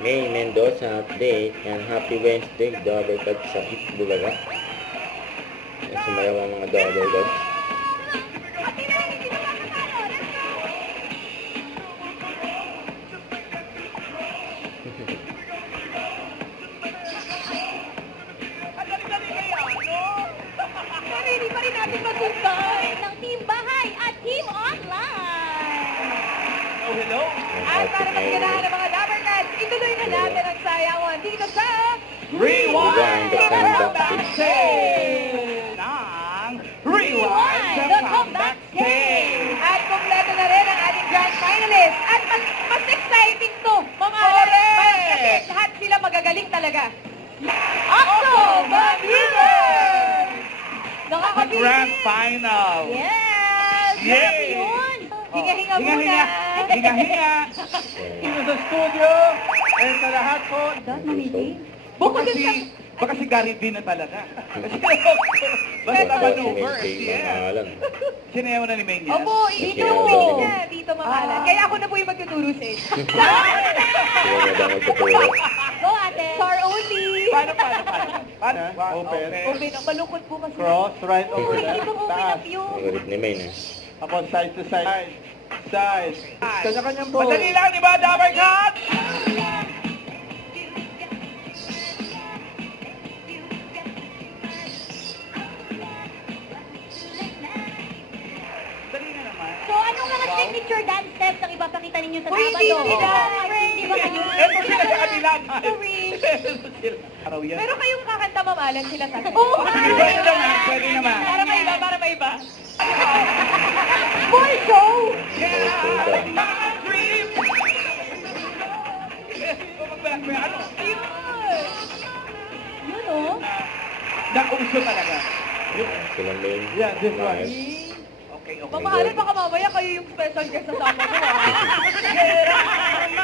May Mendoza update and happy Wednesday, Double Cup sa Bulaga. Sumayaw ang mga Double Cup. Hindi pa rin natin magsuntay ng Team Bahay at Team Online. Hello. At para magkanahan ng mga Dabber Cats, ituloy na natin ang sayawan dito sa Rewind the Comeback Stage! Ang Rewind the Comeback Stage! At kompleto na rin ang ating grand finalist. At mas exciting to, mga Correct! kasi lahat sila magagaling talaga. Akto Baliver! The Nakakabilis! Grand Final! Yes! Yay! Grabe yun! Hinga-hinga muna! Hinga-hinga! Dito sa studio, and sa lahat po, Bukod dun sa... baka si Gary V na talaga. Basta maneuvers, yes. Sinayaw na ni Menya. Opo, dito Yes. na, dito mamahalan. Kaya ako na po yung magtuturo sa inyo. Sila na daw magtuturo. Go ate! Star only! Paano? Open. Okay. Open, ang malungkot po kasi. Cross, right over Hindi left, po open taas. up yun. Ulit ni May na. Upon side to side. Side. Kanya-kanyang ball. Madali lang, di ba, Dabber Cat? Dali na naman. So, anong mga signature dance steps ang ipapakita ninyo sa Uy, Sabado? hindi nila. Hindi ba kayo? Eto sila sa kanila. Sorry. Araw yan. Pero kayong kakanta mamalan sila sa akin. Oo! Pwede naman, pwede naman. Para maiba, para maiba. Full show! Yeah! Dream! Ano? Yun! Yun, oh. Nauso talaga. Sila May. Yeah, this one. Okay. Mamahalin, baka mamaya kayo yung special guest sa Sabado, ah.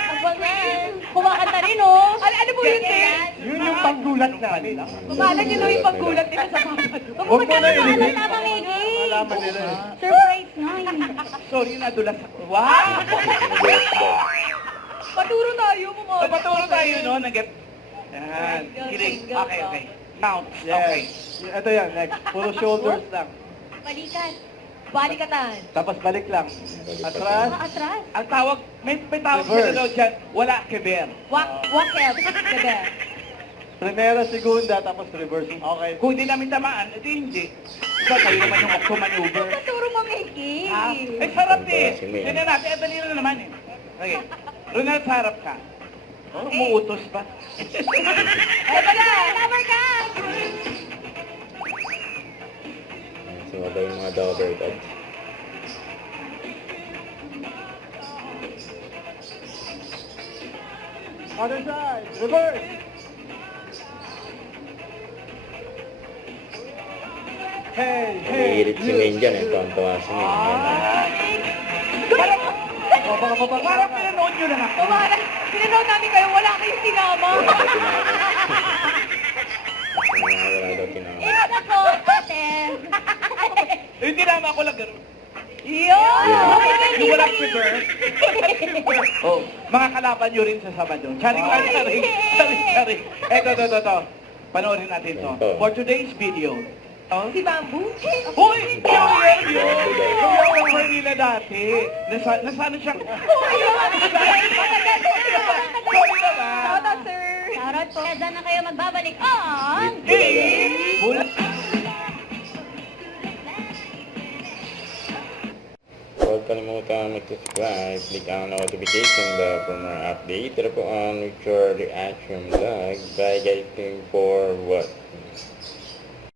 Ang bangal. Kumakanta rin, oh. Ano po yun, Te? Yun yung panggulat namin. Mamahalan nyo yung paggulat nila sa Sabado. Huwag mo na i-reveal. Tama, Miggy. Malaman nila eh. Surprise nga yun. Sorry, nadulas ako. Wow! Nagulat daw. Paturo tayo, mamahalin. Paturo tayo, no? Nag-get... Yan. Kilig. Okay. Count. Okay. Yes. Ito yan, next. Puro shoulders lang. Balikan. Balikatan. Tapos balik lang. Atras. Atras. Ang tawag, may tawag Reverse. sila daw dyan, wala keber. Wakel. Gabi. Primera, segunda, tapos reverse. Okay. Kung hindi namin tamaan, edi hindi. Iba kayo naman yung octo maneuver. Paturo mo, Miggy. Ay, sarap Ang eh. klase mo yan. Hindi natin, eh, dali na naman eh. Okay. Ronald, sa harap ka. Oh, muutos pa. Ay, pala. Lover ka. Sumabay yung mga Double Cup. Other side. Reverse. Hey, Nag-iirit si May dyan eh. Tuwan-tuwa si May. Parang, O, baka parang mapapara. pinanood nyo lang ako. Kumahalan. Pinanood namin kayo. Wala kayong sinama. Wala daw tinama. Wala daw tinama. Ito po, ate. Eh, hindi naman ako lang gano'n. Yun. Yung walang keber. Oh, mga kalaban nyo rin sa Sabado. Charing. Eto. Panoorin natin to. For today's video. Oh? Si Bamboo. Hoy! Yung Manila dati. Nasaan siyang... Sorry naman. Shout out, sir. Shout out po. Kaya na kayo magbabalik on. Bula. Huwag kalimutan mag-subscribe, click ang notification bell for more update. Tara po ang Richard Reaction Vlog. Bye guys, looking for what?